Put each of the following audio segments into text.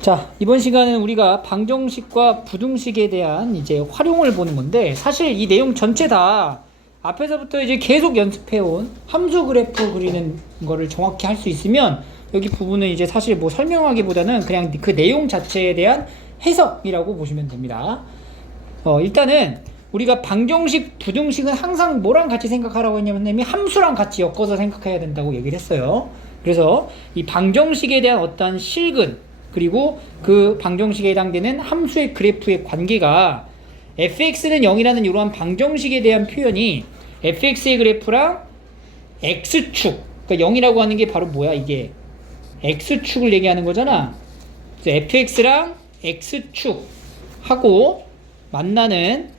자, 이번 시간은 우리가 방정식과 부등식에 대한 이제 활용을 보는 건데, 사실 이 내용 전체 다 앞에서부터 이제 계속 연습해온 함수 그래프 그리는 거를 정확히 할 수 있으면 여기 부분은 이제 사실 뭐 설명하기보다는 그냥 그 내용 자체에 대한 해석이라고 보시면 됩니다. 일단은 우리가 방정식, 부등식은 항상 뭐랑 같이 생각하라고 했냐면 함수랑 같이 엮어서 생각해야 된다고 얘기를 했어요. 그래서 이 방정식에 대한 어떤 실근, 그리고 그 방정식에 해당되는 함수의 그래프의 관계가 fx는 0이라는 이러한 방정식에 대한 표현이 fx의 그래프랑 x축, 그러니까 0이라고 하는 게 바로 뭐야? 이게 x축을 얘기하는 거잖아. 그래서 fx랑 x축하고 만나는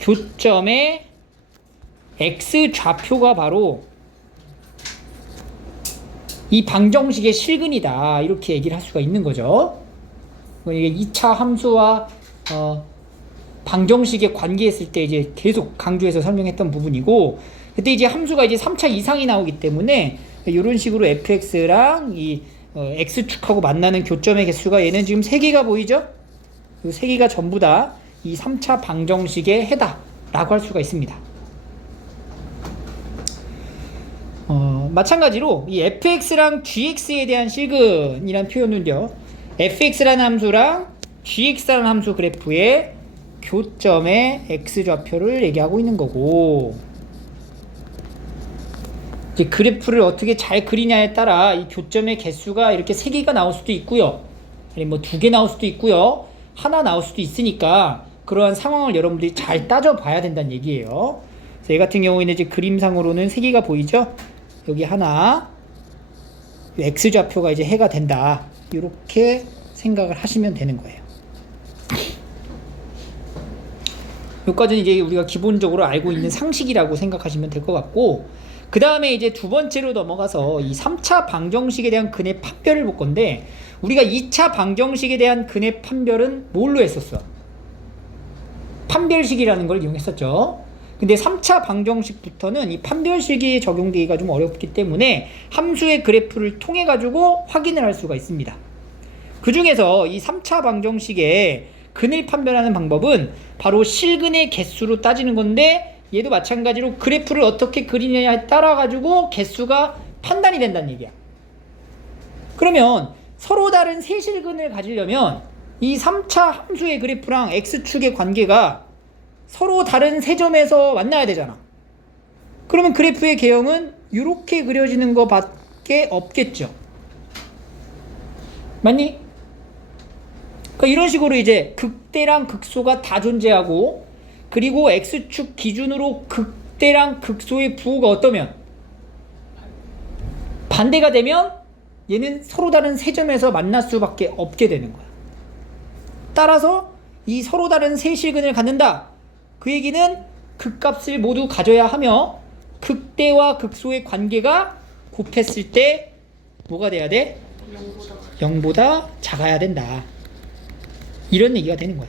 교점의 x좌표가 바로 이 방정식의 실근이다, 이렇게 얘기를 할 수가 있는 거죠. 이게 2차 함수와 방정식에 관계했을 때 이제 계속 강조해서 설명했던 부분이고, 그때 이제 함수가 이제 3차 이상이 나오기 때문에 이런 식으로 fx랑 이 x축하고 만나는 교점의 개수가 얘는 지금 3개가 보이죠? 이 3개가 전부 다 이 3차 방정식의 해다 라고 할 수가 있습니다. 마찬가지로 이 fx랑 gx에 대한 실근이란 표현은요, fx라는 함수랑 gx라는 함수 그래프의 교점의 x좌표를 얘기하고 있는 거고, 이제 그래프를 어떻게 잘 그리냐에 따라 이 교점의 개수가 이렇게 3개가 나올 수도 있고요, 아니면 뭐 2개 나올 수도 있고요, 하나 나올 수도 있으니까 그러한 상황을 여러분들이 잘 따져봐야 된다는 얘기예요. 그래서 얘 같은 경우에는 이제 그림상으로는 3개가 보이죠? 여기 하나, x좌표가 이제 해가 된다, 이렇게 생각을 하시면 되는 거예요. 여기까지는 이제 우리가 기본적으로 알고 있는 상식이라고 생각하시면 될 것 같고, 그 다음에 이제 두 번째로 넘어가서 이 3차 방정식에 대한 근의 판별을 볼 건데, 우리가 2차 방정식에 대한 근의 판별은 뭘로 했었어? 판별식이라는 걸 이용했었죠. 근데 3차 방정식부터는 이 판별식이 적용되기가 좀 어렵기 때문에 함수의 그래프를 통해 가지고 확인을 할 수가 있습니다. 그 중에서 이 3차 방정식의 근을 판별하는 방법은 바로 실근의 개수로 따지는 건데, 얘도 마찬가지로 그래프를 어떻게 그리느냐에 따라 가지고 개수가 판단이 된다는 얘기야. 그러면 서로 다른 세 실근을 가지려면 이 3차 함수의 그래프랑 x축의 관계가 서로 다른 세 점에서 만나야 되잖아. 그러면 그래프의 개형은 이렇게 그려지는 거 밖에 없겠죠. 맞니? 그러니까 이런 식으로 이제 극대랑 극소가 다 존재하고, 그리고 x축 기준으로 극대랑 극소의 부호가 어떠면 반대가 되면 얘는 서로 다른 세 점에서 만날 수밖에 없게 되는 거야. 따라서 이 서로 다른 세 실근을 갖는다, 그 얘기는 극값을 모두 가져야 하며 극대와 극소의 관계가 곱했을 때 뭐가 돼야 돼? 0보다 작아야 된다, 이런 얘기가 되는 거야.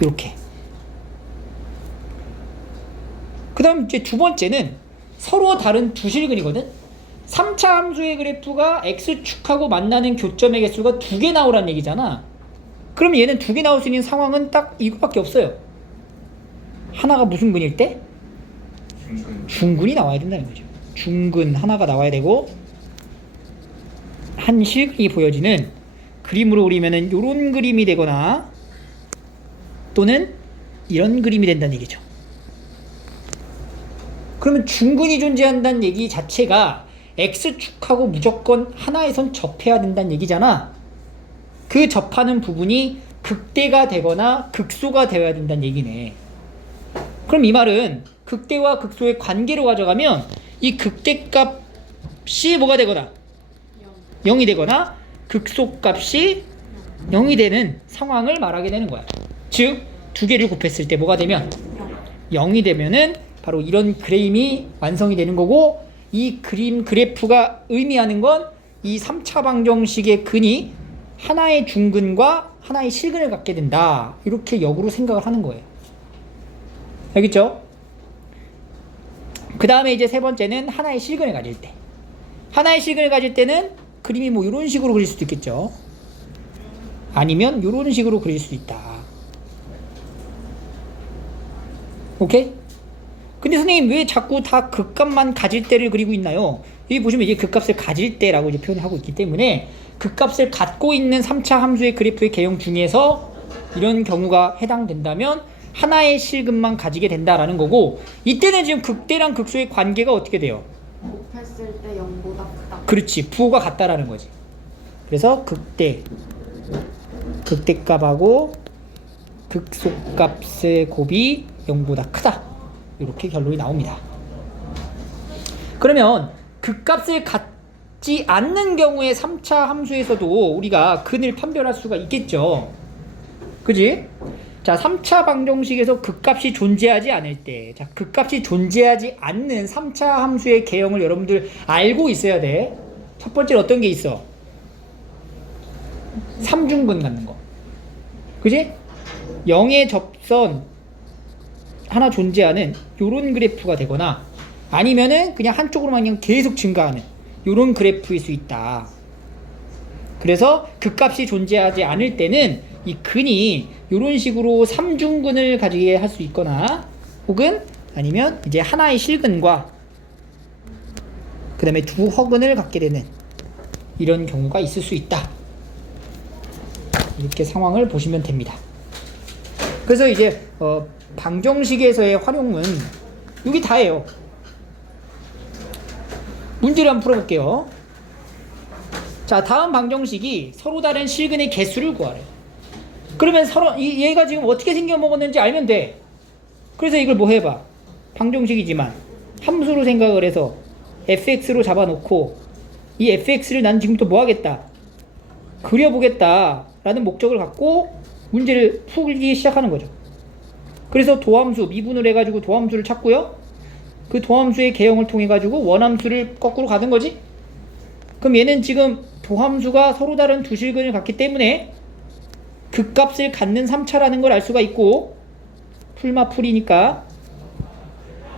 이렇게. 그 다음 이제 두 번째는 서로 다른 두 실근이거든. 3차 함수의 그래프가 x축하고 만나는 교점의 개수가 2개 나오란 얘기잖아. 그럼 얘는 2개 나올 수 있는 상황은 딱 이거밖에 없어요. 하나가 무슨 근일 때? 중근이 나와야 된다는 거죠. 중근 하나가 나와야 되고, 한 실근이 보여지는 그림으로 그리면은 요런 그림이 되거나 또는 이런 그림이 된다는 얘기죠. 그러면 중근이 존재한다는 얘기 자체가 x축하고 무조건 하나의 선 접해야 된다는 얘기잖아. 그 접하는 부분이 극대가 되거나 극소가 되어야 된다는 얘기네. 그럼 이 말은 극대와 극소의 관계로 가져가면 이 극대값이 뭐가 되거나 0이 되거나 극소값이 0이 되는 상황을 말하게 되는 거야. 즉 2개를 곱했을 때 뭐가 되면 0이 되면은 바로 이런 그림이 완성이 되는 거고, 이 그림 그래프가 의미하는 건 이 3차 방정식의 근이 하나의 중근과 하나의 실근을 갖게 된다, 이렇게 역으로 생각을 하는 거예요. 알겠죠? 그 다음에 이제 세 번째는 하나의 실근을 가질 때. 하나의 실근을 가질 때는 그림이 뭐 이런 식으로 그릴 수도 있겠죠. 아니면 이런 식으로 그릴 수도 있다. 오케이? 근데 선생님 왜 자꾸 다 극값만 가질 때를 그리고 있나요? 여기 보시면 이게 극값을 가질 때라고 이제 표현하고 있기 때문에 극값을 갖고 있는 3차 함수의 그래프의 개형 중에서 이런 경우가 해당된다면 하나의 실근만 가지게 된다라는 거고, 이때는 지금 극대랑 극소의 관계가 어떻게 돼요? 곱했을 때 0보다 크다. 그렇지, 부호가 같다라는 거지. 그래서 극대값하고 극소값의 곱이 0보다 크다, 이렇게 결론이 나옵니다. 그러면 극값을 갖지 않는 경우에 3차 함수에서도 우리가 근을 판별할 수가 있겠죠. 그지? 자, 3차 방정식에서 극값이 존재하지 않을 때, 자, 극값이 존재하지 않는 3차 함수의 개형을 여러분들 알고 있어야 돼. 첫 번째로 어떤 게 있어? 삼중근 갖는 거. 그지? 0의 접선 하나 존재하는 요런 그래프가 되거나, 아니면은 그냥 한쪽으로만 그냥 계속 증가하는 요런 그래프일 수 있다. 그래서 극값이 존재하지 않을 때는 이 근이 이런 식으로 삼중근을 가지게 할 수 있거나, 혹은 아니면 이제 하나의 실근과 그 다음에 두 허근을 갖게 되는 이런 경우가 있을 수 있다. 이렇게 상황을 보시면 됩니다. 그래서 이제 방정식에서의 활용은 여기 다예요. 문제를 한번 풀어볼게요. 자, 다음 방정식이 서로 다른 실근의 개수를 구하래. 그러면 서로 얘가 지금 어떻게 생겨 먹었는지 알면 돼. 그래서 이걸 뭐 해봐. 방정식이지만 함수로 생각을 해서 fx로 잡아놓고, 이 fx를 난 지금부터 뭐 하겠다, 그려보겠다 라는 목적을 갖고 문제를 풀기 시작하는 거죠. 그래서 도함수 미분을 해가지고 도함수를 찾고요, 그 도함수의 개형을 통해 가지고 원함수를 거꾸로 가는 거지. 그럼 얘는 지금 도함수가 서로 다른 두 실근을 갖기 때문에 극값을 갖는 3차라는 걸 알 수가 있고, 풀마풀이니까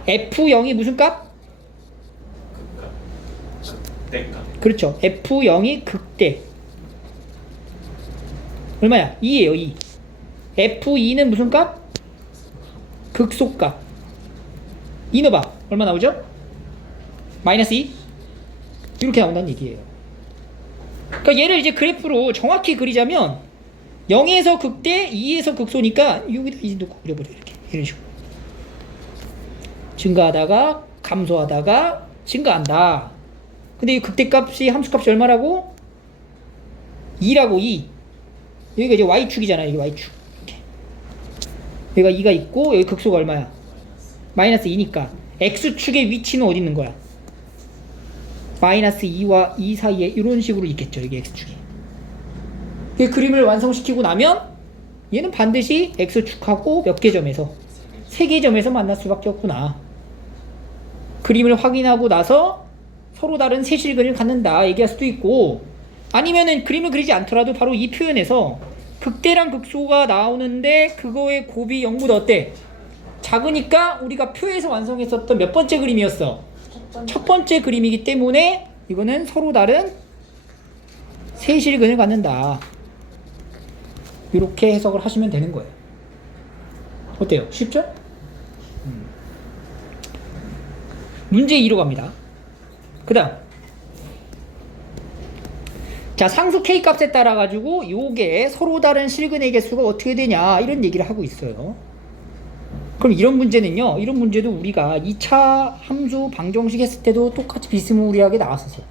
F0이 무슨 값? 극대값. 그렇죠. F0이 극대. 얼마야? 2예요, 2. F2는 무슨 값? 극소값. 2 넣어봐. 얼마 나오죠? 마이너스 2? 이렇게 나온다는 얘기예요. 그러니까 얘를 이제 그래프로 정확히 그리자면 0에서 극대, 2에서 극소니까 여기다 이제 놓고 그려버려. 이렇게 이런 식으로 증가하다가 감소하다가 증가한다. 근데 이 극대값이 함수값이 얼마라고? 2라고. 2. 여기가 이제 y축이잖아. 여기 y축. 이렇게. 여기가 2가 있고 여기 극소가 얼마야? 마이너스 2니까 x축의 위치는 어디 있는 거야? 마이너스 2와 2 사이에 이런 식으로 있겠죠. 여기 x축이. 이 그림을 완성시키고 나면 얘는 반드시 x축하고 몇 개 점에서? 3개 점에서 만날 수밖에 없구나. 그림을 확인하고 나서 서로 다른 세 실근을 갖는다 얘기할 수도 있고, 아니면은 그림을 그리지 않더라도 바로 이 표현에서 극대랑 극소가 나오는데 그거의 곱이 0보다 어때? 작으니까 우리가 표에서 완성했었던 몇 번째 그림이었어? 첫 번째 그림이기 때문에 이거는 서로 다른 세 실근을 갖는다. 이렇게 해석을 하시면 되는 거예요. 어때요? 쉽죠? 문제 2로 갑니다. 그 다음, 자, 상수 k 값에 따라 가지고 요게 서로 다른 실근의 개수가 어떻게 되냐 이런 얘기를 하고 있어요. 그럼 이런 문제는요, 이런 문제도 우리가 2차 함수 방정식 했을 때도 똑같이 비스무리하게 나왔었어요.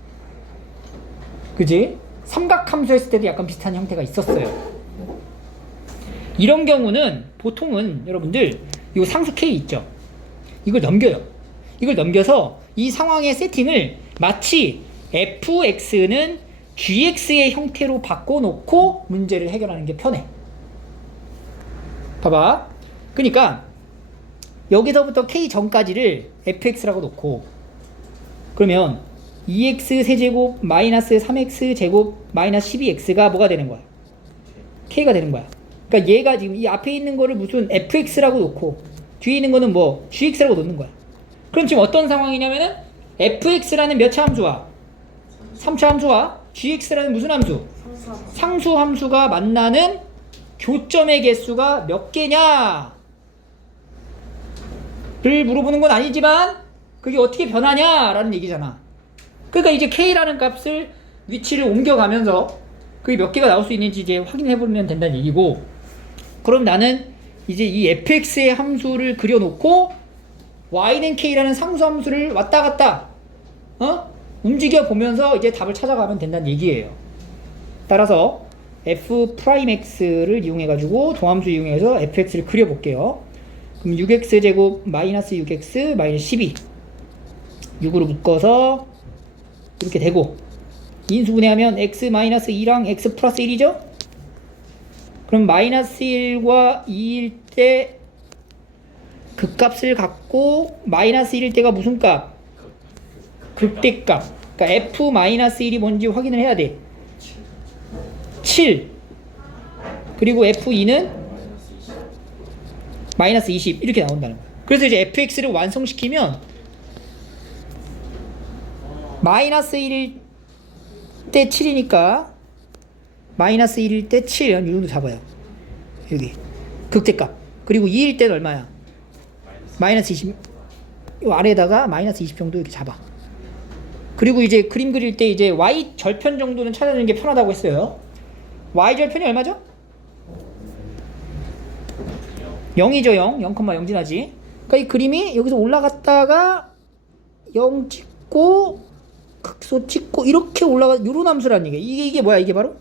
그지? 삼각함수 했을 때도 약간 비슷한 형태가 있었어요. 이런 경우는 보통은 여러분들 이 상수 k 있죠, 이걸 넘겨요. 이걸 넘겨서 이 상황의 세팅을 마치 fx는 gx의 형태로 바꿔놓고 문제를 해결하는 게 편해. 봐봐. 그러니까 여기서부터 k 전까지를 fx라고 놓고, 그러면 2x 세제곱 마이너스 3x 제곱 마이너스 12x가 뭐가 되는 거야? k가 되는 거야. 그러니까 얘가 지금 이 앞에 있는 거를 무슨 fx라고 놓고 뒤에 있는 거는 뭐 gx라고 놓는 거야. 그럼 지금 어떤 상황이냐면은 fx라는 몇 차 함수와 3차 함수와 gx라는 무슨 함수? 상수 함수가 만나는 교점의 개수가 몇 개냐? 를 물어보는 건 아니지만 그게 어떻게 변하냐라는 얘기잖아. 그러니까 이제 k라는 값을 위치를 옮겨가면서 그게 몇 개가 나올 수 있는지 이제 확인해 보면 된다는 얘기고, 그럼 나는 이제 이 fx의 함수를 그려놓고 y는 k라는 상수 함수를 왔다 갔다 움직여 보면서 이제 답을 찾아가면 된다는 얘기예요. 따라서 f'x를 이용해 가지고 동함수 이용해서 fx를 그려 볼게요. 그럼 6x제곱 마이너스 6x 마이너스 12 6으로 묶어서 이렇게 되고, 인수분해하면 x 마이너스 2랑 x 플러스 1이죠? 그럼 마이너스 1과 2일 때 극값을 갖고 마이너스 1일 때가 무슨 값? 극대값. 그러니까 f 마이너스 1이 뭔지 확인을 해야 돼. 7. 그리고 f2는 마이너스 20 이렇게 나온다는 거야. 그래서 이제 fx를 완성시키면 마이너스 1일 때 7이니까 마이너스 1일 때 7, 이 정도 잡아요. 여기 극대값. 그리고 2일 때는 얼마야? 마이너스 20. 이 아래에다가 마이너스 20 정도 이렇게 잡아. 그리고 이제 그림 그릴 때 이제 y 절편 정도는 찾아내는 게 편하다고 했어요. y 절편이 얼마죠? 0이죠. 0 지나지. 그러니까 이 그림이 여기서 올라갔다가 0 찍고 극소 찍고 이렇게 올라가, 요런 함수라는 얘기야. 이게 뭐야? 이게 바로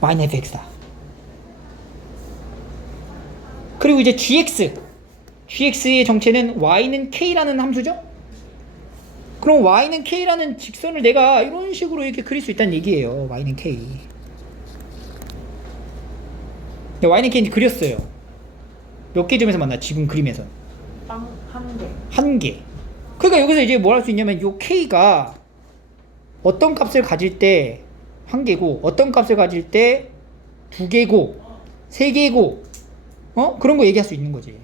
마이너스 fx다. 그리고 이제 gx의 정체는 y는 k라는 함수죠? 그럼 y는 k라는 직선을 내가 이런 식으로 이렇게 그릴 수 있다는 얘기예요. y는 k. y는 k 그렸어요. 몇 개 점에서 만나? 지금 그림에서 빵 한 개. 한 개. 그러니까 여기서 이제 뭘 할 수 있냐면 요 k가 어떤 값을 가질 때 한 개고 어떤 값을 가질 때 두 개고 세 개고 그런 거 얘기할 수 있는 거지.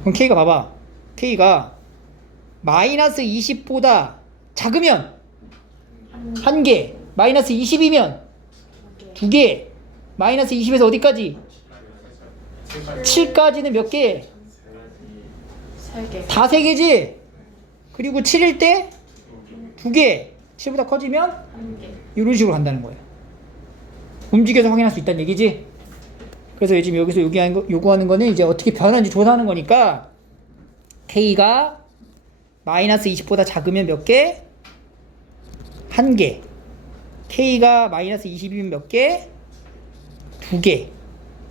그럼 k가 봐봐. k가 마이너스 20보다 작으면 한 개, 마이너스 20이면 두 개, 마이너스 20에서 어디까지? 7까지는 몇 개? 세 개. 다 세 개지? 그리고 7일 때 두 개, 7보다 커지면 한 개. 이런 식으로 간다는 거예요. 움직여서 확인할 수 있다는 얘기지? 그래서 지금 여기서 요구하는 거는 이제 어떻게 변하는지 조사하는 거니까 k가 마이너스 20보다 작으면 몇 개? 한 개. k가 마이너스 20이면 몇 개? 두 개.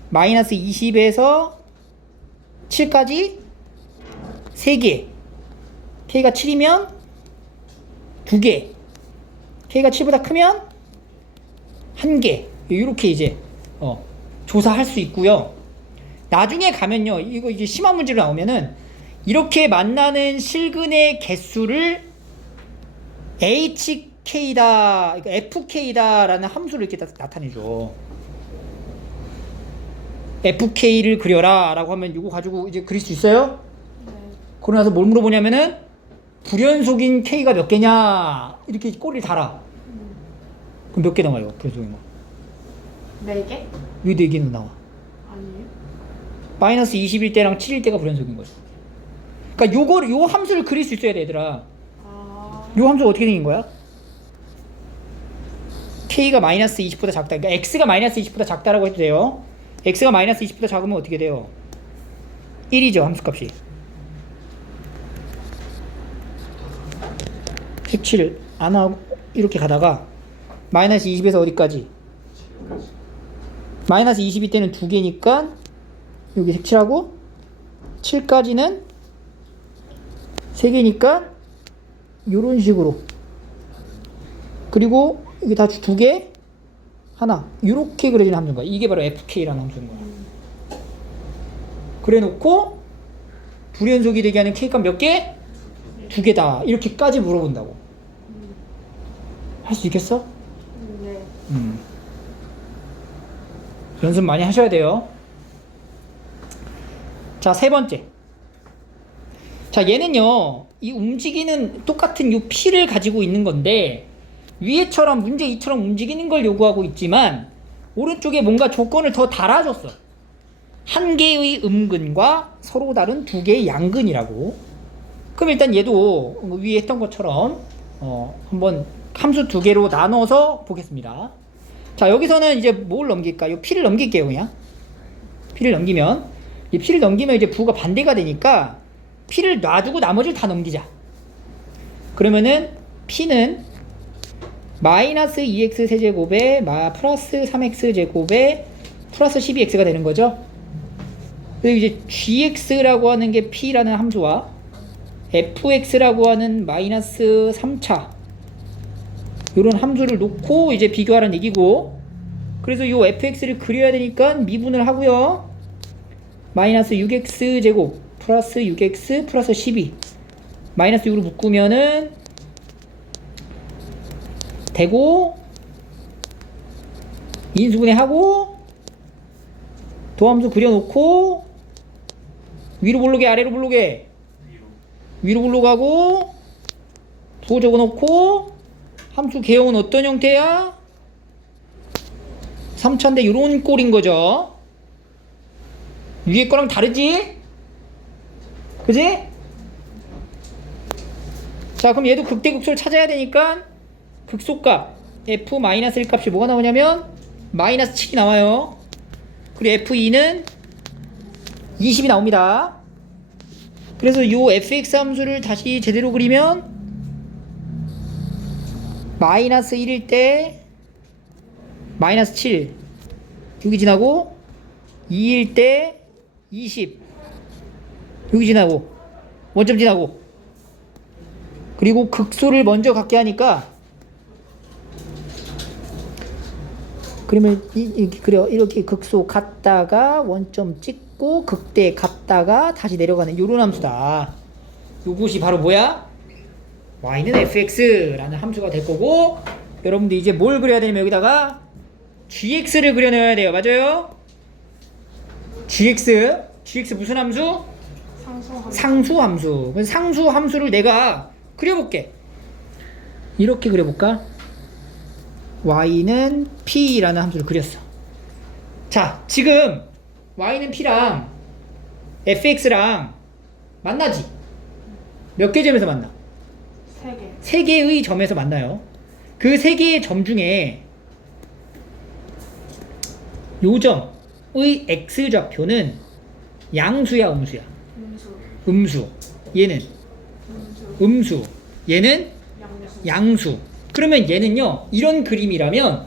마이너스 20에서 7까지 세 개. k가 7이면 두 개. k가 7보다 크면 한 개. 이렇게 이제 조사할 수 있고요. 나중에 가면요, 이거 이제 심한 문제로 나오면은 이렇게 만나는 실근의 개수를 HK다, FK다라는 함수를 이렇게 나타내줘. FK를 그려라 라고 하면 이거 가지고 이제 그릴 수 있어요? 네. 그러고 나서 뭘 물어보냐면은 불연속인 K가 몇 개냐 이렇게 꼬리를 달아. 그럼 몇 개 나와요? 불연속인 거. 네 개? 왜 4개는 나와? 아니에요. 마이너스 20일 때랑 7일 때가 불연속인 거죠. 그러니까 요 함수를 그릴 수 있어야 돼, 얘들아. 요 함수가 어떻게 생긴 거야? K가 마이너스 20보다 작다. 그러니까 X가 마이너스 20보다 작다라고 해도 돼요. X가 마이너스 20보다 작으면 어떻게 돼요? 1이죠, 함수값이. 색칠을 안 하고 이렇게 가다가 마이너스 20에서 어디까지? 마이너스 20이 때는 2개니까 여기 색칠하고 7까지는 3개니까 요런 식으로, 그리고 여기 다 2개 하나 요렇게 그려지는 함수인 거야. 이게 바로 FK라는 함수인 거야. 그래 놓고 불연속이 되게 하는 K값 몇 개? 2개다 이렇게까지 물어본다고. 할 수 있겠어? 네. 연습 많이 하셔야 돼요. 자, 세 번째. 자, 얘는요, 이 움직이는 똑같은 이 P를 가지고 있는 건데, 위에처럼 문제 2처럼 움직이는 걸 요구하고 있지만, 오른쪽에 뭔가 조건을 더 달아줬어. 한 개의 음근과 서로 다른 두 개의 양근이라고. 그럼 일단 얘도 위에 했던 것처럼, 한번 함수 두 개로 나눠서 보겠습니다. 자, 여기서는 이제 뭘 넘길까? 이 P를 넘길게요, 그냥. P를 넘기면, 이 P를 넘기면 이제 부가 반대가 되니까, P를 놔두고 나머지를 다 넘기자. 그러면은 P는 마이너스 2x 세제곱에 플러스 3x 제곱에 플러스 12x가 되는 거죠. 그리고 이제 gx라고 하는 게 P라는 함수와 fx라고 하는 마이너스 3차 이런 함수를 놓고 이제 비교하라는 얘기고, 그래서 이 fx를 그려야 되니까 미분을 하고요. 마이너스 6x 제곱 플러스 6x 플러스 12 마이너스 6으로 묶으면은 되고, 인수분해하고 도함수 그려놓고 위로 볼록에 아래로 볼록에 위로 볼록하고 부호 적어놓고, 함수 개형은 어떤 형태야? 3차인데 이런 꼴인 거죠. 위에 거랑 다르지? 그지? 자, 그럼 얘도 극대극소를 찾아야 되니까 극소값 f-1 값이 뭐가 나오냐면 마이너스 7이 나와요. 그리고 f2는 20이 나옵니다. 그래서 요 fx 함수를 다시 제대로 그리면 마이너스 1일 때 마이너스 7 여기 지나고, 2일 때 20 여기 지나고, 원점 지나고, 그리고 극소를 먼저 갖게 하니까, 그러면 이렇게 그려, 이렇게 극소 갔다가 원점 찍고 극대 갔다가 다시 내려가는 요런 함수다. 요것이 바로 뭐야? y는 fx라는 함수가 될 거고, 여러분들 이제 뭘 그려야 되냐면 여기다가 gx를 그려내야 돼요. 맞아요? gx 무슨 함수? 상수 함수. 그래서 상수 함수를 내가 그려볼게. 이렇게 그려볼까? y는 p라는 함수를 그렸어. 자, 지금 y는 p랑 fx랑 만나지? 몇 개 점에서 만나? 3개. 3개의 점에서 만나요. 그 3개의 점 중에 요 점의 x좌표는 양수야, 음수야? 음수. 얘는 음수. 얘는 양수. 그러면 얘는요, 이런 그림이라면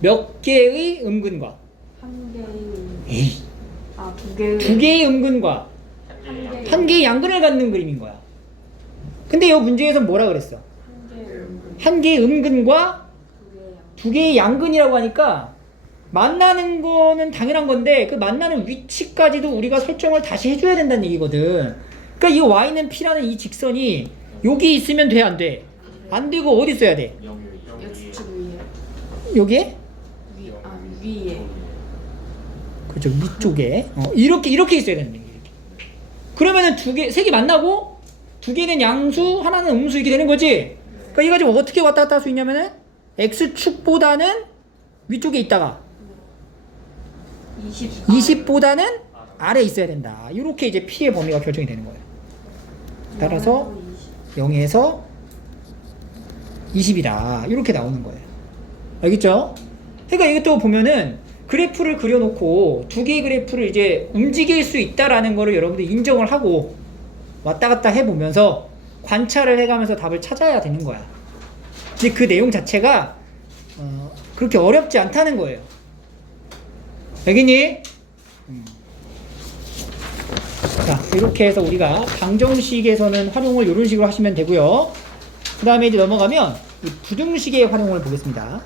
몇 개의 음근과? 한 개의. 에이, 두 개의. 2개의 음근과 한 개의 양근을 갖는 그림인 거야. 근데 이 문제에서 뭐라 그랬어? 한 개의 음근과 2개의 양근이라고 하니까 만나는 거는 당연한 건데, 그 만나는 위치까지도 우리가 설정을 다시 해줘야 된다는 얘기거든. 그러니까 이 y는 p라는 이 직선이 여기 있으면 돼, 안 돼? 안 되고 어디 있어야 돼? X축 위에. 여기에? 위에. 그렇죠, 위쪽에. 이렇게 있어야 되는 거야. 이렇게. 그러면은 3개 만나고 2개는 양수, 하나는 음수 이렇게 되는 거지. 그러니까 이거 지금 어떻게 왔다 갔다 할 수 있냐면은 x축보다는 위쪽에 있다가 20보다는 아래에 있어야 된다. 이렇게 이제 p의 범위가 결정이 되는 거예요. 따라서 0에서 20이다. 이렇게 나오는 거예요. 알겠죠? 그러니까 이것도 보면은 그래프를 그려놓고 2개의 그래프를 이제 움직일 수 있다라는 거를 여러분들 인정을 하고 왔다 갔다 해보면서 관찰을 해가면서 답을 찾아야 되는 거야. 근데 그 내용 자체가 그렇게 어렵지 않다는 거예요. 알겠니? 자, 이렇게 해서 우리가 방정식에서는 활용을 이런 식으로 하시면 되고요. 그 다음에 이제 넘어가면 이 부등식의 활용을 보겠습니다.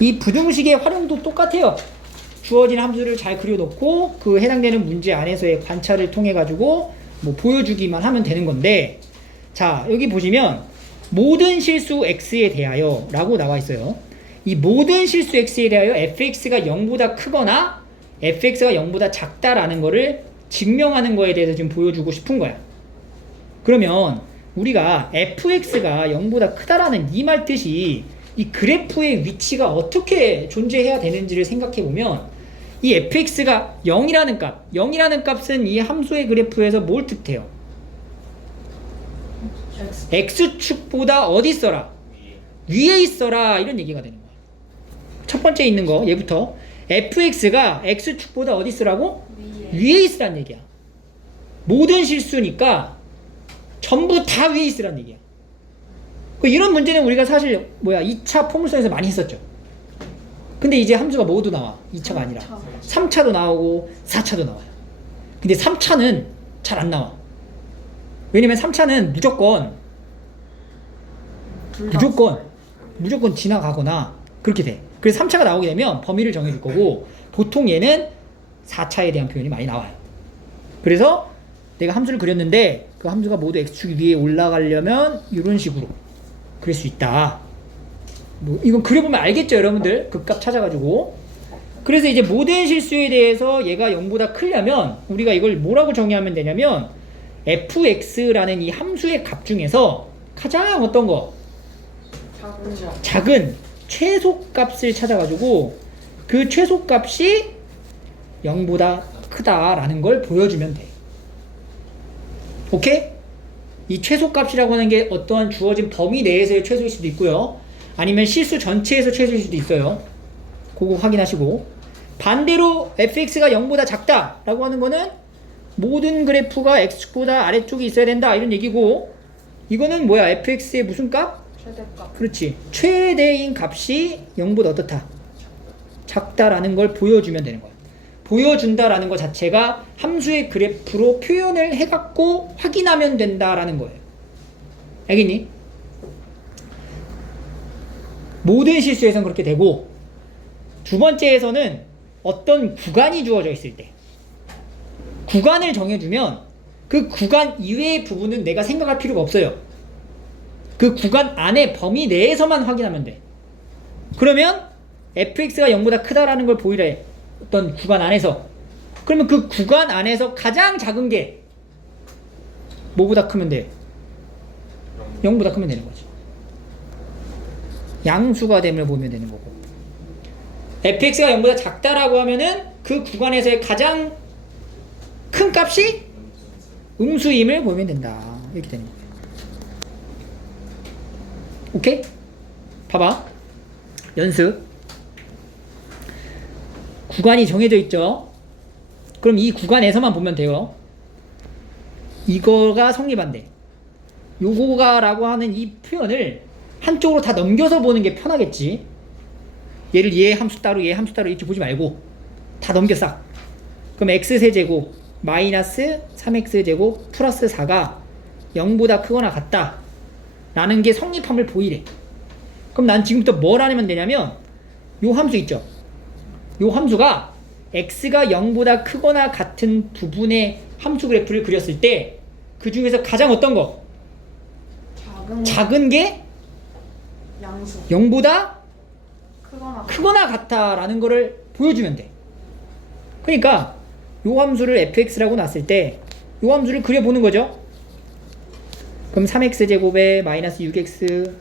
이 부등식의 활용도 똑같아요. 주어진 함수를 잘 그려놓고 그 해당되는 문제 안에서의 관찰을 통해 가지고 뭐 보여주기만 하면 되는 건데, 자, 여기 보시면 모든 실수 x에 대하여 라고 나와 있어요. 이 모든 실수 x에 대하여 fx가 0보다 크거나 fx가 0보다 작다라는 거를 증명하는 거에 대해서 지금 보여주고 싶은 거야. 그러면 우리가 fx가 0보다 크다라는 이 말 뜻이 이 그래프의 위치가 어떻게 존재해야 되는지를 생각해 보면 이 fx가 0이라는 값은 이 함수의 그래프에서 뭘 뜻해요? x축보다 어디 있어라? 위에 있어라, 이런 얘기가 되는 거야. 첫 번째 있는 거 얘부터 fx가 x축보다 어디 있으라고? 위에 있으란 얘기야. 모든 실수니까 전부 다 위에 있으란 얘기야. 이런 문제는 우리가 사실 2차 포물선에서 많이 했었죠. 근데 이제 함수가 모두 나와. 2차가 아니라 3차도 나오고 4차도 나와요. 근데 3차는 잘 안 나와. 왜냐면 3차는 무조건 지나가거나 그렇게 돼. 그래서 3차가 나오게 되면 범위를 정해줄 거고, 보통 얘는 4차에 대한 표현이 많이 나와요. 그래서 내가 함수를 그렸는데 그 함수가 모두 x축 위에 올라가려면 이런 식으로 그릴 수 있다. 이건 그려보면 알겠죠, 여러분들? 그 값 찾아가지고. 그래서 이제 모든 실수에 대해서 얘가 0보다 크려면 우리가 이걸 뭐라고 정의하면 되냐면 fx라는 이 함수의 값 중에서 가장 어떤 거? 작은 최소값을 찾아가지고 그 최소값이 0보다 크다라는 걸 보여주면 돼. 오케이? 이 최소값이라고 하는 게 어떠한 주어진 범위 내에서의 최소일 수도 있고요. 아니면 실수 전체에서 최소일 수도 있어요. 그거 확인하시고. 반대로 fx가 0보다 작다라고 하는 거는 모든 그래프가 x축보다 아래쪽에 있어야 된다, 이런 얘기고, 이거는 뭐야? fx의 무슨 값? 최대값. 그렇지. 최대인 값이 0보다 어떻다? 작다라는 걸 보여주면 되는 거야. 보여준다라는 것 자체가 함수의 그래프로 표현을 해갖고 확인하면 된다라는 거예요. 알겠니? 모든 실수에서는 그렇게 되고, 두 번째에서는 어떤 구간이 주어져 있을 때 구간을 정해주면 그 구간 이외의 부분은 내가 생각할 필요가 없어요. 그 구간 안에 범위 내에서만 확인하면 돼. 그러면 fx가 0보다 크다라는 걸 보이래, 어떤 구간 안에서. 그러면 그 구간 안에서 가장 작은 게 뭐보다 크면 돼? 0보다 크면 되는 거지. 양수가 됨을 보면 되는 거고, fx가 0보다 작다라고 하면은 그 구간에서의 가장 큰 값이 음수임을 보면 된다, 이렇게 되는 거예요. 오케이? 봐봐. 연습. 구간이 정해져 있죠? 그럼 이 구간에서만 보면 돼요. 이거가 성립한대. 요거가라고 하는 이 표현을 한쪽으로 다 넘겨서 보는 게 편하겠지. 얘를 얘 함수 따로 얘 함수 따로 이렇게 보지 말고 다 넘겨 싹. 그럼 x세제곱 마이너스 3x제곱 플러스 4가 0보다 크거나 같다 라는 게 성립함을 보이래. 그럼 난 지금부터 뭘 하면 되냐면 요 함수 있죠? 요 함수가 x가 0보다 크거나 같은 부분의 함수 그래프를 그렸을 때 그 중에서 가장 어떤 거? 작은 게 양수 0보다 크거나 같다라는 거를 보여주면 돼. 그러니까 요 함수를 fx라고 놨을 때 요 함수를 그려보는 거죠. 그럼 3x제곱에 마이너스 6x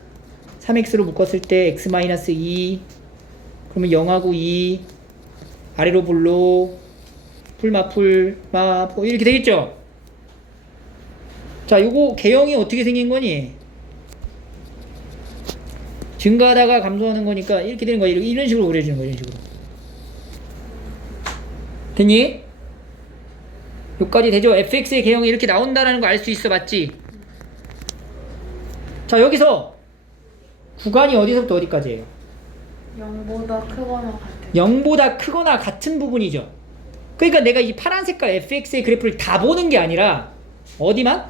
3x로 묶었을 때 x 마이너스 2, 그러면 0하고 2 아래로 볼로 풀마 이렇게 되겠죠. 자, 요거 개형이 어떻게 생긴 거니? 증가하다가 감소하는 거니까 이렇게 되는 거야. 이런 식으로 그려지는 거야. 이런 식으로. 됐니? 여기까지 되죠? fx의 개형이 이렇게 나온다는 거 알 수 있어. 맞지? 자, 여기서 구간이 어디서부터 어디까지예요? 0보다 크거나 같은 0보다 크거나 같은 부분이죠. 그러니까 내가 이 파란 색깔 fx의 그래프를 다 보는 게 아니라 어디만?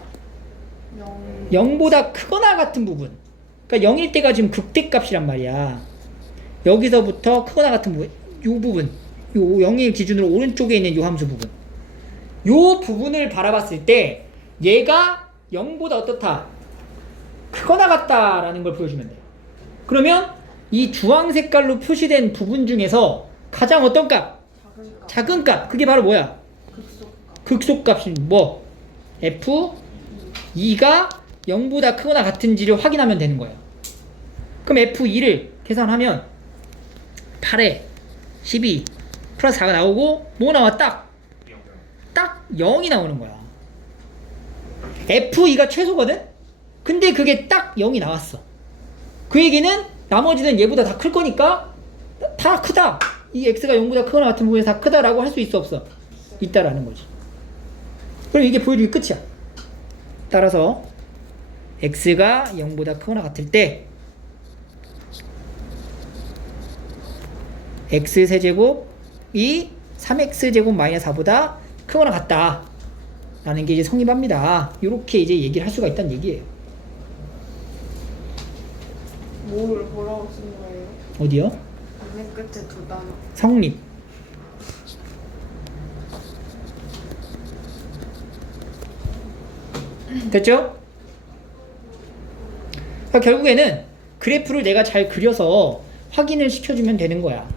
0보다 크거나 같은 부분. 그러니까 0일 때가 지금 극대값이란 말이야. 여기서부터 크거나 같은 부분, 요 부분, 요 0일 기준으로 오른쪽에 있는 요 함수 부분, 요 부분을 바라봤을 때 얘가 0보다 어떻다? 크거나 같다라는 걸 보여주면 돼요. 그러면 이 주황 색깔로 표시된 부분 중에서 가장 어떤 값? 작은 값. 그게 바로 뭐야? 극소값이 뭐 F2가 0보다 크거나 같은지를 확인하면 되는 거예요. 그럼 F2를 계산하면 8에 12 플러스 4가 나오고 뭐 나와? 딱 0이 나오는 거야. F2가 최소거든? 근데 그게 딱 0이 나왔어. 그 얘기는 나머지는 얘보다 다 클 거니까 다 크다. 이 x가 0보다 크거나 같은 부분에서 다 크다라고 할 수 있어 없어? 있다라는 거지. 그럼 이게 보여주기 끝이야. 따라서 x가 0보다 크거나 같을 때 x세제곱이 3x제곱 마이너스 4보다 크거나 같다 라는 게 이제 성립합니다. 이렇게 이제 얘기를 할 수가 있다는 얘기예요. 뭐라고 쓴 거예요? 어디요? 맨 끝에 두 단어. 성립. 됐죠? 그러니까 결국에는 그래프를 내가 잘 그려서 확인을 시켜주면 되는 거야.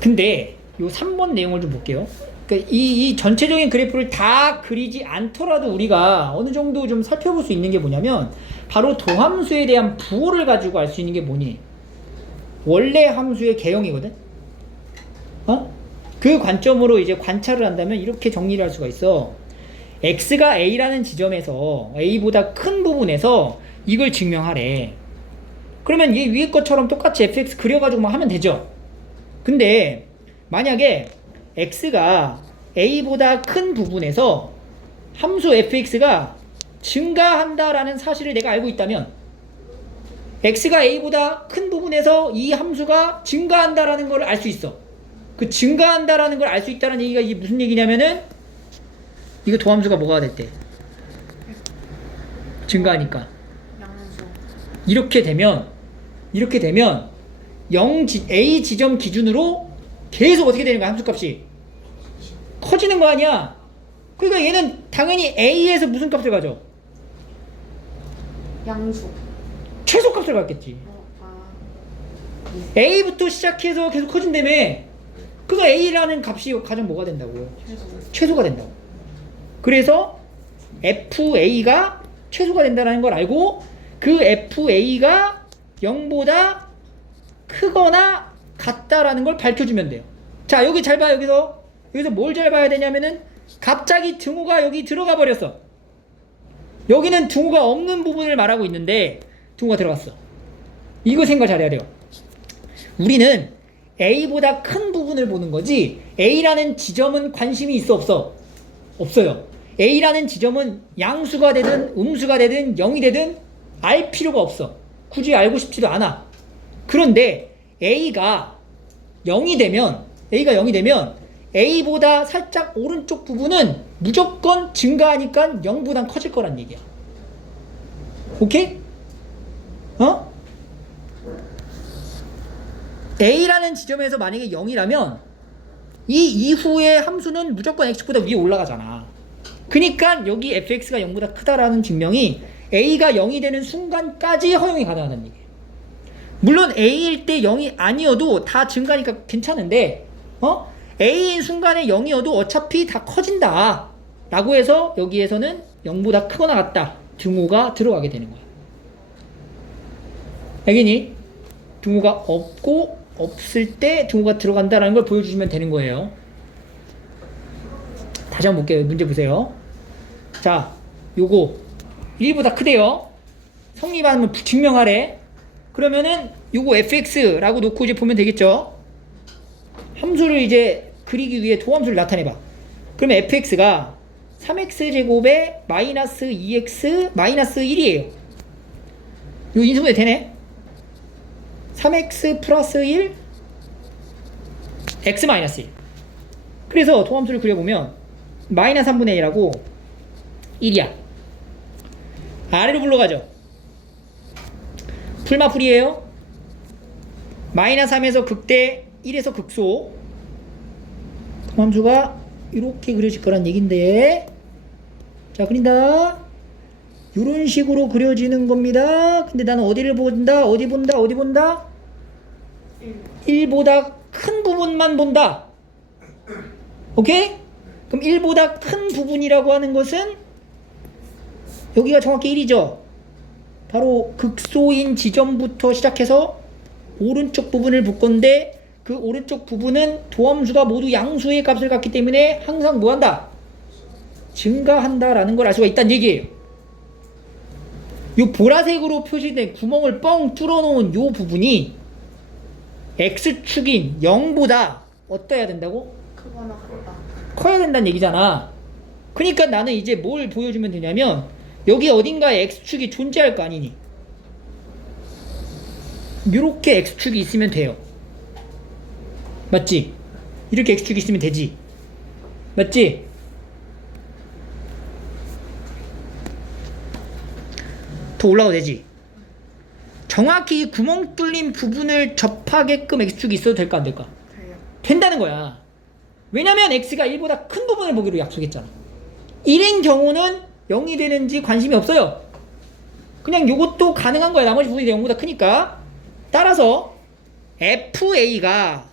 근데 요 3번 내용을 좀 볼게요. 그러니까 이 전체적인 그래프를 다 그리지 않더라도 우리가 어느 정도 좀 살펴볼 수 있는 게 뭐냐면 바로 도함수에 대한 부호를 가지고 알 수 있는 게 뭐니? 원래 함수의 개형이거든? 그 관점으로 이제 관찰을 한다면 이렇게 정리를 할 수가 있어. x가 a라는 지점에서 a보다 큰 부분에서 이걸 증명하래. 그러면 얘 위에 것처럼 똑같이 fx 그려가지고만 하면 되죠. 근데 만약에 x가 a보다 큰 부분에서 함수 fx가 증가한다라는 사실을 내가 알고 있다면 x가 a보다 큰 부분에서 이 함수가 증가한다라는 걸 알 수 있어. 그 증가한다라는 걸 알 수 있다는 얘기가 이게 무슨 얘기냐면은 이거 도함수가 뭐가 될 때? 증가하니까. 양수. 이렇게 되면 A 지점 기준으로 계속 어떻게 되는 거야? 함수값이 커지는 거 아니야? 그러니까 얘는 당연히 A에서 무슨 값을 가져? 양수. 최소값을 갖겠지. A부터 시작해서 계속 커진다며. 그거 A라는 값이 가장 뭐가 된다고요? 최소가 된다고. 그래서 FA가 최소가 된다는 걸 알고 그 FA가 0보다 크거나 같다라는 걸 밝혀주면 돼요. 자, 여기 잘 봐. 여기서 뭘 잘 봐야 되냐면은 갑자기 등호가 여기 들어가 버렸어. 여기는 등호가 없는 부분을 말하고 있는데 등호가 들어갔어. 이거 생각 잘해야 돼요. 우리는 A보다 큰 부분을 보는 거지 A라는 지점은 관심이 있어 없어? 없어요. A라는 지점은 양수가 되든 음수가 되든 0이 되든 알 필요가 없어. 굳이 알고 싶지도 않아. 그런데 A가 0이 되면 A보다 살짝 오른쪽 부분은 무조건 증가하니까 0보단 커질 거란 얘기야. 오케이? A라는 지점에서 만약에 0이라면 이 이후의 함수는 무조건 x보다 위에 올라가잖아. 그러니까 여기 fx가 0보다 크다라는 증명이 a가 0이 되는 순간까지 허용이 가능하다는 얘기예요. 물론 a일 때 0이 아니어도 다 증가니까 괜찮은데 a인 순간에 0이어도 어차피 다 커진다 라고 해서 여기에서는 0보다 크거나 같다 등호가 들어가게 되는 거야. 알겠니? 등호가 없을 때 등호가 들어간다라는 걸 보여주시면 되는 거예요. 다시 한번 볼게요. 문제 보세요. 자, 요거 1보다 크대요. 성립하면 증명하래. 그러면은 요거 fx라고 놓고 이제 보면 되겠죠. 함수를 이제 그리기 위해 도함수를 나타내봐. 그러면 fx가 3x제곱에 마이너스 2x 마이너스 1이에요. 이거 인수분해 되네? 3x 플러스 1 x 마이너스 1. 그래서 도함수를 그려보면 마이너스 3분의 1하고 1이야. 아래로 불러가죠. 풀마풀이에요. 마이너스 3에서 극대 1에서 극소. 도함수가 이렇게 그려질 거란 얘긴데, 자, 그린다. 이런 식으로 그려지는 겁니다. 근데 나는 어디를 본다? 어디 본다? 1보다 큰 부분만 본다. 오케이? 그럼 1보다 큰 부분이라고 하는 것은 여기가 정확히 1이죠. 바로 극소인 지점부터 시작해서 오른쪽 부분을 볼 건데 그 오른쪽 부분은 도함수가 모두 양수의 값을 갖기 때문에 항상 뭐한다? 증가한다라는 걸 알 수가 있다는 얘기예요. 이 보라색으로 표시된 구멍을 뻥 뚫어놓은 이 부분이 X축인 0보다 어떠해야 된다고? 크거나 같다. 커야 된다는 얘기잖아. 그러니까 나는 이제 뭘 보여주면 되냐면 여기 어딘가에 X축이 존재할 거 아니니? 이렇게 X축이 있으면 돼요. 맞지? 이렇게 X축이 있으면 되지. 맞지? 더 올라가도 되지. 정확히 이 구멍 뚫린 부분을 접하게끔 X축이 있어도 될까 안 될까? 돼요. 된다는 거야. 왜냐면 X가 1보다 큰 부분을 보기로 약속했잖아. 1인 경우는 0이 되는지 관심이 없어요. 그냥 요것도 가능한 거야. 나머지 부분이 0보다 크니까. 따라서 FA가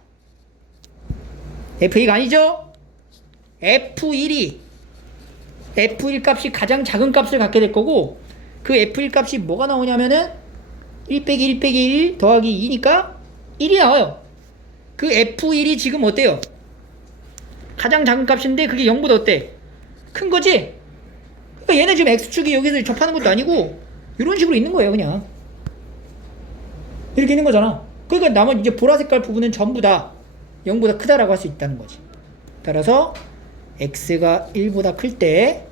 아니죠? F1이 F1 값이 가장 작은 값을 갖게 될 거고 그 F1 값이 뭐가 나오냐면은 1 빼기 1 빼기 1 더하기 2니까 1이 나와요. 그 F1이 지금 어때요? 가장 작은 값인데 그게 0보다 어때? 큰 거지? 그러니까 얘네 지금 X축이 여기서 접하는 것도 아니고 이런 식으로 있는 거예요. 그냥 이렇게 있는 거잖아. 그러니까 나머지 이제 보라색깔 부분은 전부 다 0보다 크다라고 할 수 있다는 거지. 따라서 X가 1보다 클 때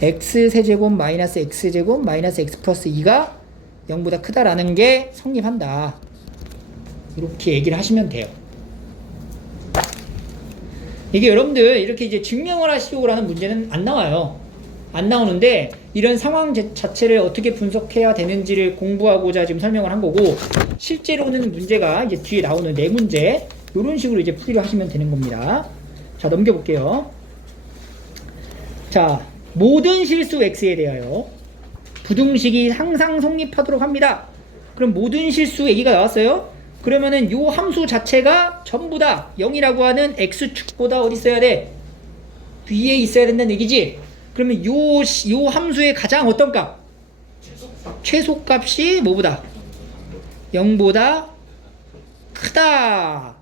X세제곱 마이너스 X제곱 마이너스 X 플러스 2가 0보다 크다라는 게 성립한다. 이렇게 얘기를 하시면 돼요. 이게 여러분들 이렇게 이제 증명을 하시려고 하는 문제는 안 나와요. 안 나오는데 이런 상황 자체를 어떻게 분석해야 되는지를 공부하고자 지금 설명을 한 거고 실제로는 문제가 이제 뒤에 나오는 네 문제 이런 식으로 이제 풀이를 하시면 되는 겁니다. 자, 넘겨볼게요. 자, 모든 실수 x에 대하여 부등식이 항상 성립하도록 합니다. 그럼 모든 실수 얘기가 나왔어요. 그러면은 요 함수 자체가 전부 다 0이라고 하는 x축보다 어디 있어야 돼? 위에 있어야 된다는 얘기지. 그러면 요 함수의 가장 어떤 값? 최소값이 뭐보다? 0보다 크다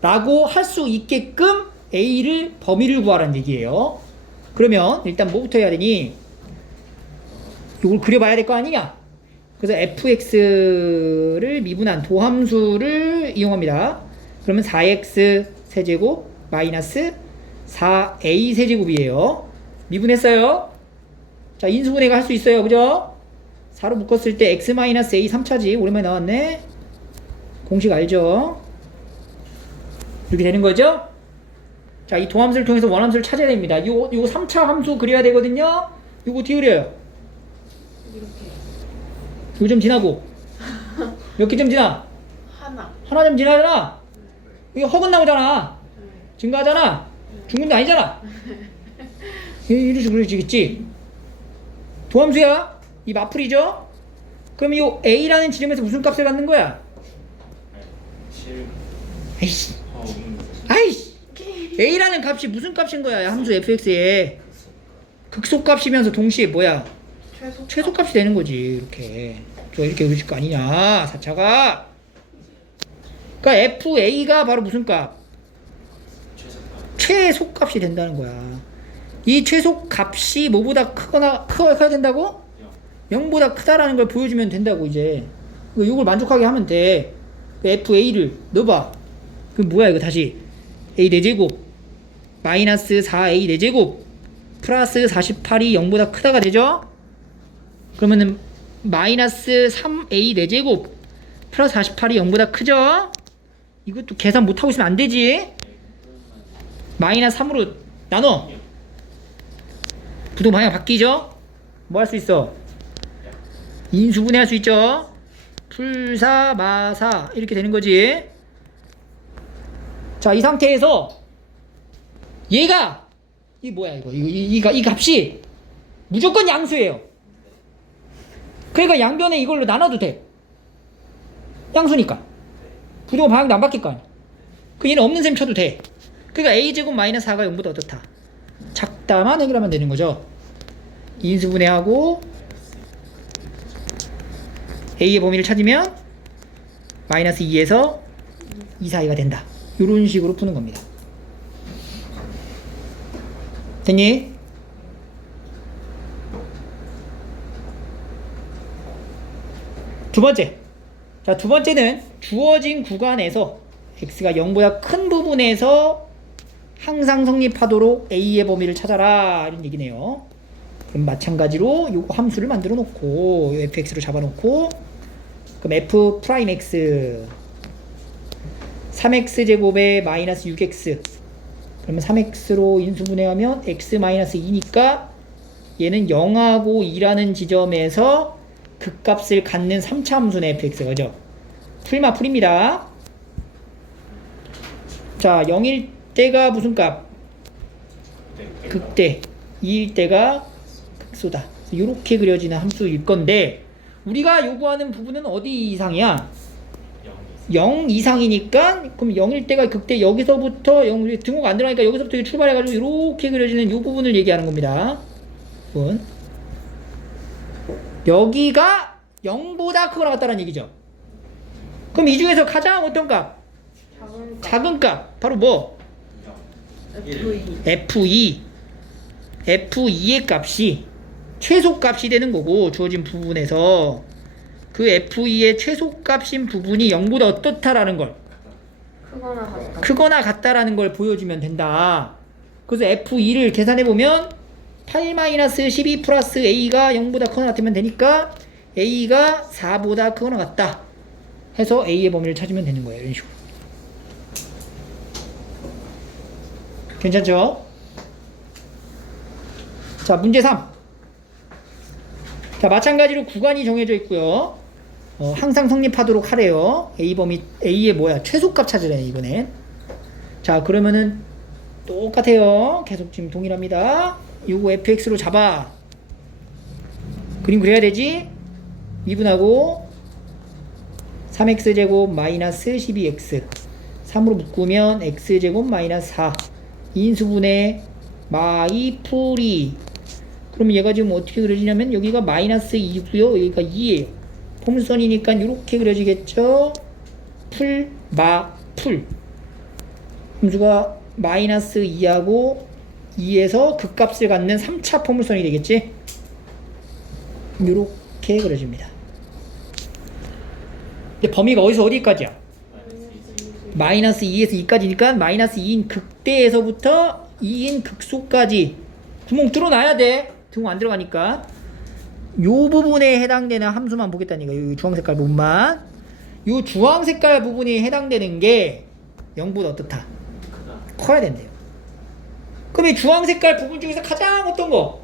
라고 할 수 있게끔 A를 범위를 구하라는 얘기예요. 그러면 일단 뭐부터 해야 되니? 이걸 그려봐야 될 거 아니냐? 그래서 fx를 미분한 도함수를 이용합니다. 그러면 4x 세제곱 마이너스 4a 세제곱이에요. 미분했어요. 자, 인수분해가 할 수 있어요. 그죠? 4로 묶었을 때 x 마이너스 a 3차지. 오랜만에 나왔네. 공식 알죠? 이렇게 되는 거죠? 자, 이 도함수를 통해서 원함수를 찾아야 됩니다. 요 3차 함수 그려야 되거든요. 요거 어떻게 그려요? 이렇게. 요점 지나고 몇 개점 지나? 하나 점 지나잖아. 이거 허근 나오잖아. 증가하잖아. 중근도 아니잖아. 이런 식으로 그려지겠지. 도함수야. 이 마풀이죠. 그럼 이 A라는 지점에서 무슨 값을 갖는 거야? 아이씨. 아이씨. A라는 값이 무슨 값인 거야? 함수 fx에 극소값이면서 동시에 뭐야? 최소값이 되는 거지. 이렇게 그려질 거 아니냐 4차가. 그러니까 FA가 바로 무슨 값? 최소값이 된다는 거야. 이 최소값이 뭐보다 커야 된다고? 0보다 크다라는 걸 보여주면 된다고. 이제 이걸 만족하게 하면 돼. FA를 넣어봐. 그럼 뭐야 이거 다시 A 4제곱 마이너스 4A 4제곱 플러스 48이 0보다 크다가 되죠? 그러면은 마이너스 3A 4제곱 플러스 48이 0보다 크죠? 이것도 계산 못하고 있으면 안 되지. 마이너스 3으로 나눠. 부동 방향 바뀌죠? 뭐 할 수 있어? 인수분해 할 수 있죠? 풀사 마사 이렇게 되는 거지. 자, 이 상태에서 얘가 이 뭐야 이 값이 무조건 양수예요. 그러니까 양변에 이걸로 나눠도 돼. 양수니까. 부등호 방향도 안 바뀔 거 아니야. 그 얘는 없는 셈 쳐도 돼. 그러니까 a제곱 마이너스 4가 0보다 어떻다? 작다만 해결하면 되는 거죠. 인수분해하고 a의 범위를 찾으면 마이너스 2에서 2 사이가 된다. 이런 식으로 푸는 겁니다. 됐니? 두 번째. 자, 두 번째는 주어진 구간에서 x가 0보다 큰 부분에서 항상 성립하도록 a의 범위를 찾아라. 이런 얘기네요. 그럼 마찬가지로 요거 함수를 만들어 놓고 요 fx로 잡아 놓고 그럼 f 프라임 x 3x 제곱에 마이너스 6x 그러면 3x로 인수분해하면 x 마이너스 2니까 얘는 0하고 2라는 지점에서 극값을 갖는 3차 함수네 fx가. 그죠? 풀입니다. 자, 0일 때가 무슨 값? 극대. 2일 때가 극소다. 이렇게 그려지는 함수일 건데 우리가 요구하는 부분은 어디 이상이야? 0 이상이니까 그럼 0일 때가 극대. 여기서부터 0 등호가 안 들어가니까 여기서부터 출발해가지고 이렇게 그려지는 요 부분을 얘기하는 겁니다. 부분. 여기가 0보다 크거나 같다는 얘기죠. 그럼 이 중에서 가장 어떤 값? 작은 값. 바로 뭐? F2. F2의 값이 최소값이 되는 거고 주어진 부분에서 그 F2의 최소값인 부분이 0보다 어떻다라는 걸 크거나 같다라는 걸 보여주면 된다. 그래서 F2를 계산해보면 8-12 플러스 A가 0보다 크거나 같으면 되니까 A가 4보다 크거나 같다 해서 A의 범위를 찾으면 되는 거예요. 이런 식으로. 괜찮죠? 자, 문제 3. 자, 마찬가지로 구간이 정해져 있고요. 항상 성립하도록 하래요. A 범위, A의 뭐야? 최소값 찾으래, 이번엔. 자, 그러면은 똑같아요. 계속 지금 동일합니다. 요거 fx로 잡아. 그림 그려야 되지? 미분하고 3x제곱 마이너스 12x 3으로 묶으면 x제곱 마이너스 4 인수분해 마이 풀이. 그럼 얘가 지금 어떻게 그려지냐면 여기가 마이너스 2고요 여기가 2예요 포물선이니까 이렇게 그려지겠죠. 풀, 마, 풀. 함수가 마이너스 2하고 2에서 극값을 갖는 3차 포물선이 되겠지. 이렇게 그려집니다. 근데 범위가 어디서 어디까지야? 마이너스 2에서 2까지니까 마이너스 2인 극대에서부터 2인 극소까지 구멍 뚫어놔야 돼. 등호 안 들어가니까. 요 부분에 해당되는 함수만 보겠다니까. 요 주황색깔 부분만. 요 주황색깔 부분이 해당되는 게 0보다 어떻다? 커야 된대요. 그럼 이 주황색깔 부분 중에서 가장 어떤 거?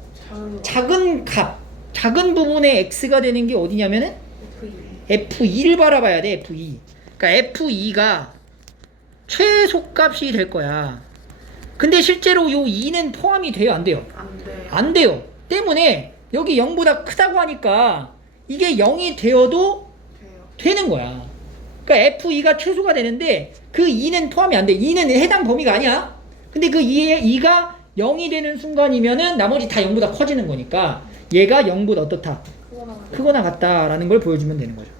작은 값. 작은 부분의 x가 되는 게 어디냐면은 F2를 바라봐야 돼. F2. 그러니까 F2가 최소값이 될 거야. 근데 실제로 요 2는 포함이 돼요? 안 돼요? 안 돼요. 때문에 여기 0보다 크다고 하니까 이게 0이 되어도 되는 거야. 그러니까 F2가 최소가 되는데 그 2는 포함이 안 돼. 2는 해당 범위가 아니야. 근데 그 2가 0이 되는 순간이면은 나머지 다 0보다 커지는 거니까 얘가 0보다 어떻다? 크거나 같다라는 걸 보여주면 되는 거죠.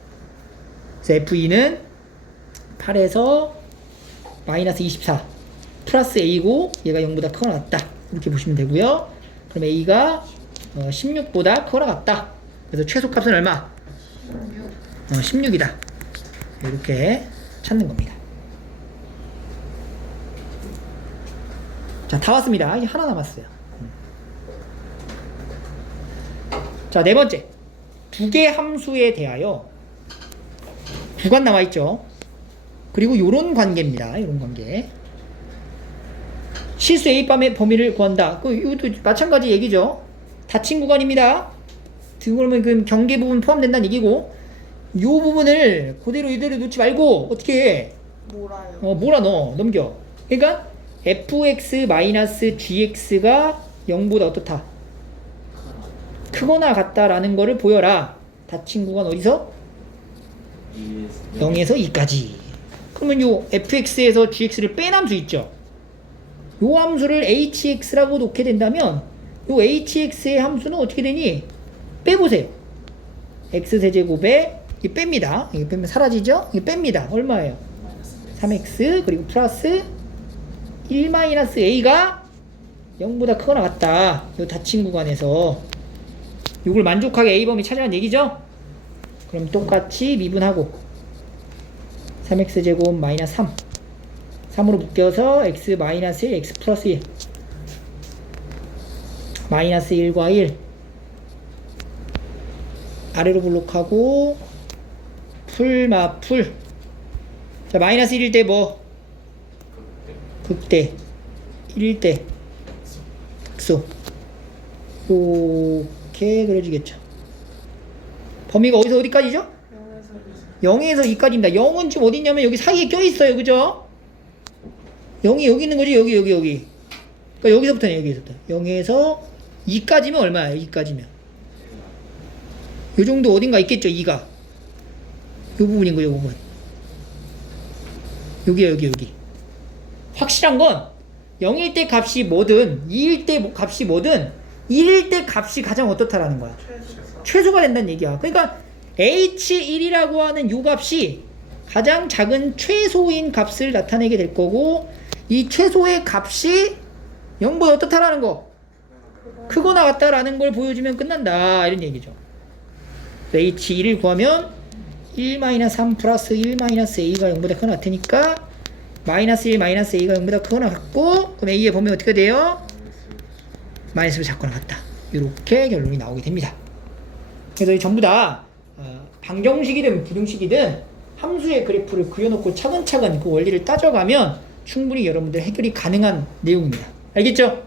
그래서 F2는 8에서 마이너스 24 플러스 A고 얘가 0보다 크거나 같다. 이렇게 보시면 되고요. 그럼 A가 16보다 크거나 같다. 그래서 최소값은 얼마? 16이다. 이렇게 찾는 겁니다. 자, 다 왔습니다. 이제 하나 남았어요. 자, 네 번째. 두 개 함수에 대하여 구간 남아있죠. 그리고 요런 관계입니다. 요런 관계. 실수 A밤의 범위를 구한다. 이것도 마찬가지 얘기죠. 닫힌 구간입니다. 그러면 그 경계 부분 포함된다는 얘기고, 요 부분을 그대로 이대로 놓지 말고 어떻게 해? 몰아 넣어. 넘겨. 그러니까 fx-gx가 0보다 어떻다? 크거나 같다라는 거를 보여라. 닫힌 구간 어디서? 0에서 2까지. 그러면 요 fx에서 gx를 뺀 함수 있죠. 요 함수를 hx라고 놓게 된다면 요 hx의 함수는 어떻게 되니? 빼보세요. x세제곱에 이 뺍니다. 이거 빼면 사라지죠? 이거 뺍니다. 얼마예요? 3x 그리고 플러스 1-a가 0보다 크거나 같다. 요 닫힌 구간에서 이걸 만족하게 a범위 찾으라는 얘기죠? 그럼 똑같이 미분하고 3x제곱 마이너스 3 3으로 묶여서 x 마이너스 1 x 플러스 1 마이너스 1과 1 아래로 블록하고 풀 자 마이너스 1일 때 뭐? 극대 1일 때 극소 이렇게 그려지겠죠. 범위가 어디서 어디까지죠? 0에서 2까지입니다. 0은 지금 어디 있냐면 여기 사이에 껴있어요. 그죠? 0이 여기 있는 거지. 여기 그러니까 여기서부터네. 여기서부터 0에서 2까지면 얼마예요? 2까지면 요 정도 어딘가 있겠죠. 2가 요 부분인 거예요. 요 부분 여기 확실한 건 0일 때 값이 뭐든 2일 때 값이 뭐든 1일 때 값이 가장 어떻다라는 거야. 최소가 된다는 얘기야. 그러니까 h1이라고 하는 요 값이 가장 작은 최소인 값을 나타내게 될 거고 이 최소의 값이 0보다 어떻다라는 거 크거나 같다라는 걸 보여주면 끝난다 이런 얘기죠. h1을 구하면 1-3 플러스 1-a가 0보다 크거나 같으니까 마이너스 1 마이너스 a가 0보다 크거나 같고 그럼 a의 범위 어떻게 돼요? 마이너스를 작거나 같다. 이렇게 결론이 나오게 됩니다. 그래서 전부 다 방정식이든 부등식이든 함수의 그래프를 그려놓고 차근차근 그 원리를 따져가면 충분히 여러분들 해결이 가능한 내용입니다. 알겠죠?